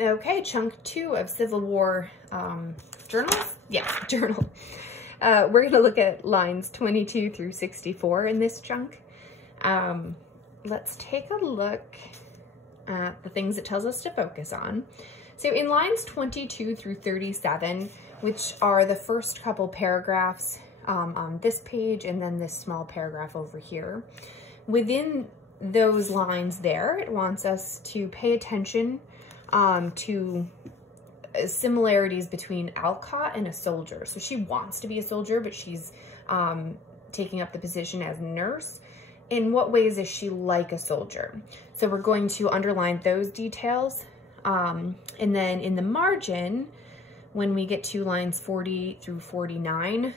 Okay, chunk 2 of Civil War journals. Yeah, journal. We're going to look at lines 22 through 64 in this chunk. Let's take a look at the things it tells us to focus on. So in lines 22 through 37, which are the first couple paragraphs on this page and then this small paragraph over here, within those lines there, it wants us to pay attention to similarities between Alcott and a soldier. So she wants to be a soldier, but she's taking up the position as nurse. In what ways is she like a soldier? So we're going to underline those details. And then in the margin, when we get to lines 40 through 49,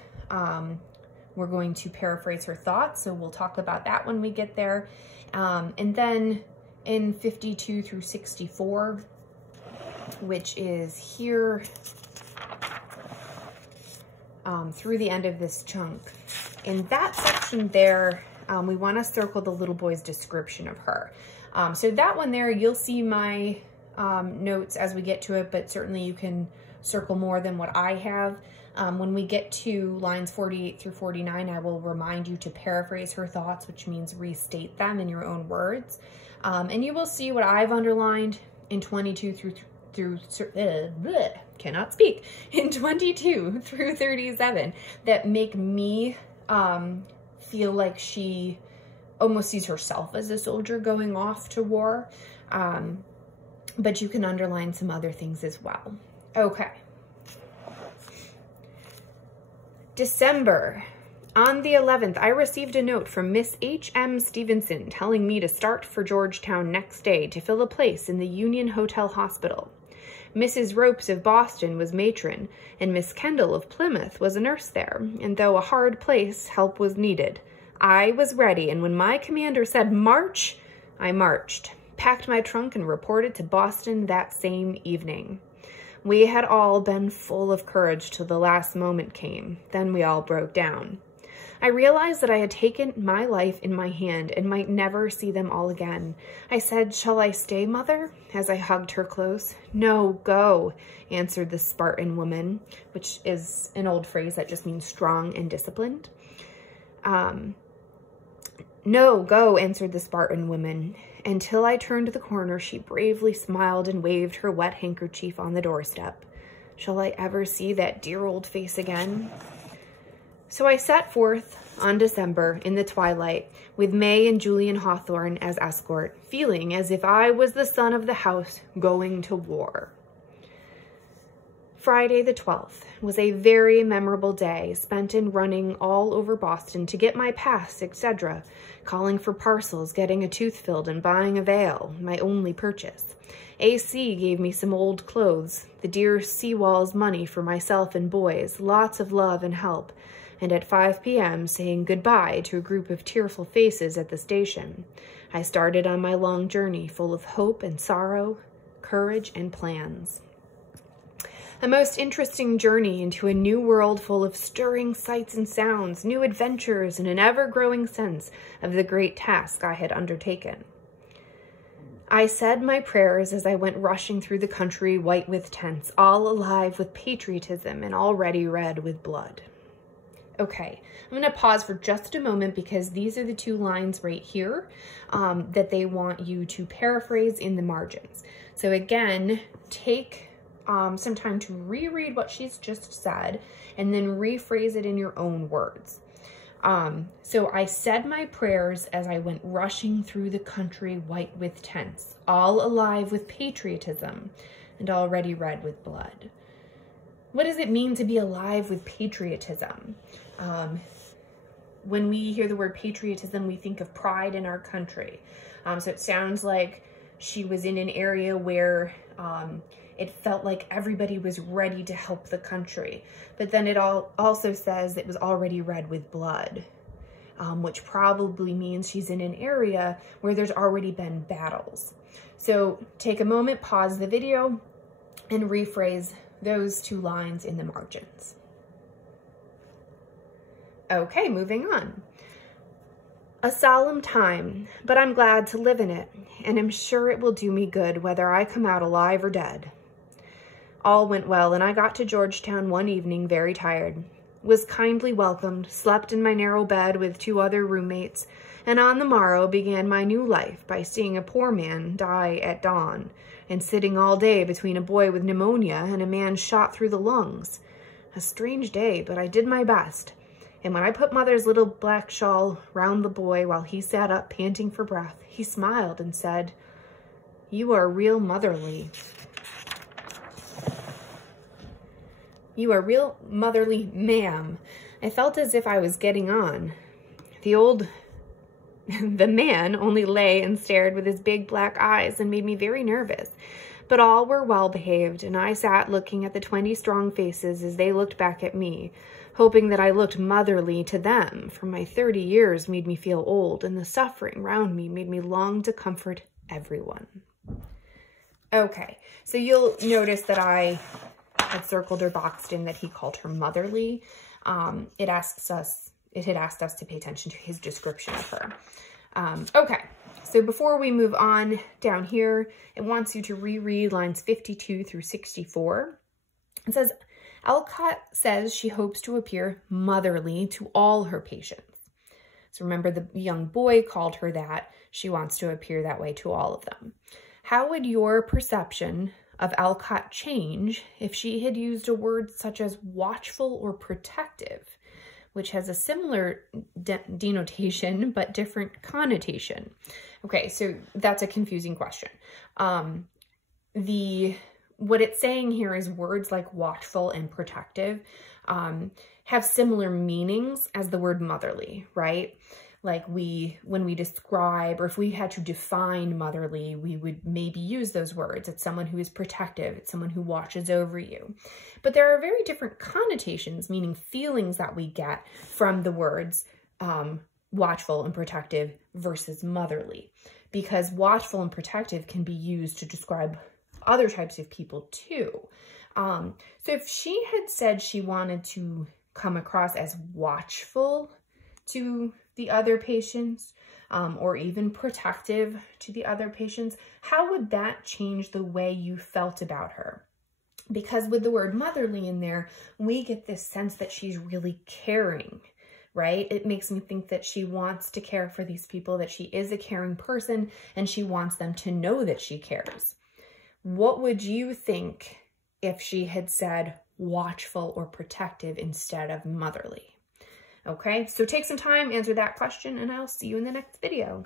we're going to paraphrase her thoughts. So we'll talk about that when we get there. And then in 52 through 64, which is here through the end of this chunk, in that section there, we want to circle the little boy's description of her. So that one there, you'll see my notes as we get to it, but certainly you can circle more than what I have. When we get to lines 48 through 49, I will remind you to paraphrase her thoughts, which means restate them in your own words. And you will see what I've underlined in 22 cannot speak, in 22 through 37 that make me feel like she almost sees herself as a soldier going off to war. But you can underline some other things as well. Okay. December. On the 11th, I received a note from Miss H.M. Stevenson telling me to start for Georgetown next day to fill a place in the Union Hotel Hospital. Mrs. Ropes of Boston was matron, and Miss Kendall of Plymouth was a nurse there, and though a hard place, help was needed. I was ready, and when my commander said march, I marched, packed my trunk, and reported to Boston that same evening. We had all been full of courage till the last moment came. Then we all broke down. I realized that I had taken my life in my hand and might never see them all again. I said, "Shall I stay, Mother?" as I hugged her close. "No, go," answered the Spartan woman, which is an old phrase that just means strong and disciplined. "No, go," answered the Spartan woman. Until I turned the corner, she bravely smiled and waved her wet handkerchief on the doorstep. Shall I ever see that dear old face again? So I set forth on December in the twilight with May and Julian Hawthorne as escort, feeling as if I was the son of the house going to war. Friday the 12th was a very memorable day spent in running all over Boston to get my pass, etc., calling for parcels, getting a tooth filled, and buying a veil, my only purchase. AC gave me some old clothes, the dear Seawall's money for myself and boys, lots of love and help, and at 5 p.m. saying goodbye to a group of tearful faces at the station. I started on my long journey full of hope and sorrow, courage and plans. A most interesting journey into a new world full of stirring sights and sounds, new adventures, and an ever-growing sense of the great task I had undertaken. I said my prayers as I went rushing through the country white with tents, all alive with patriotism and already red with blood. Okay, I'm going to pause for just a moment because these are the two lines right here that they want you to paraphrase in the margins. So again, take some time to reread what she's just said and then rephrase it in your own words. So I said my prayers as I went rushing through the country white with tents, all alive with patriotism and already red with blood. What does it mean to be alive with patriotism? When we hear the word patriotism, we think of pride in our country. So it sounds like she was in an area where it felt like everybody was ready to help the country. But then it also says it was already red with blood, which probably means she's in an area where there's already been battles. So take a moment, pause the video, and rephrase those two lines in the margins. Okay, moving on. A solemn time, but I'm glad to live in it, and am sure it will do me good whether I come out alive or dead. All went well, and I got to Georgetown one evening very tired, was kindly welcomed, slept in my narrow bed with 2 other roommates, and on the morrow began my new life by seeing a poor man die at dawn, and sitting all day between a boy with pneumonia and a man shot through the lungs. A strange day, but I did my best. And when I put Mother's little black shawl round the boy while he sat up panting for breath, he smiled and said, "You are real motherly." "You are real motherly, ma'am." I felt as if I was getting on. The man only lay and stared with his big black eyes and made me very nervous. But all were well behaved, and I sat looking at the 20 strong faces as they looked back at me, hoping that I looked motherly to them, for my 30 years made me feel old, and the suffering round me made me long to comfort everyone. Okay, so you'll notice that I had circled or boxed in that he called her motherly. It had asked us to pay attention to his description of her. Okay, so before we move on down here, it wants you to reread lines 52 through 64. It says, Alcott says she hopes to appear motherly to all her patients. So remember, the young boy called her that. She wants to appear that way to all of them. How would your perception of Alcott change if she had used a word such as watchful or protective, which has a similar denotation but different connotation? Okay, so that's a confusing question. What it's saying here is words like watchful and protective have similar meanings as the word motherly, right? Like when we describe, or if we had to define motherly, we would maybe use those words. It's someone who is protective. It's someone who watches over you. But there are very different connotations, meaning feelings that we get from the words watchful and protective versus motherly, because watchful and protective can be used to describe other types of people too. So if she had said she wanted to come across as watchful to the other patients, or even protective to the other patients, how would that change the way you felt about her? Because with the word motherly in there, we get this sense that she's really caring, right? It makes me think that she wants to care for these people, that she is a caring person, and she wants them to know that she cares. What would you think if she had said watchful or protective instead of motherly? Okay, so take some time, answer that question, and I'll see you in the next video.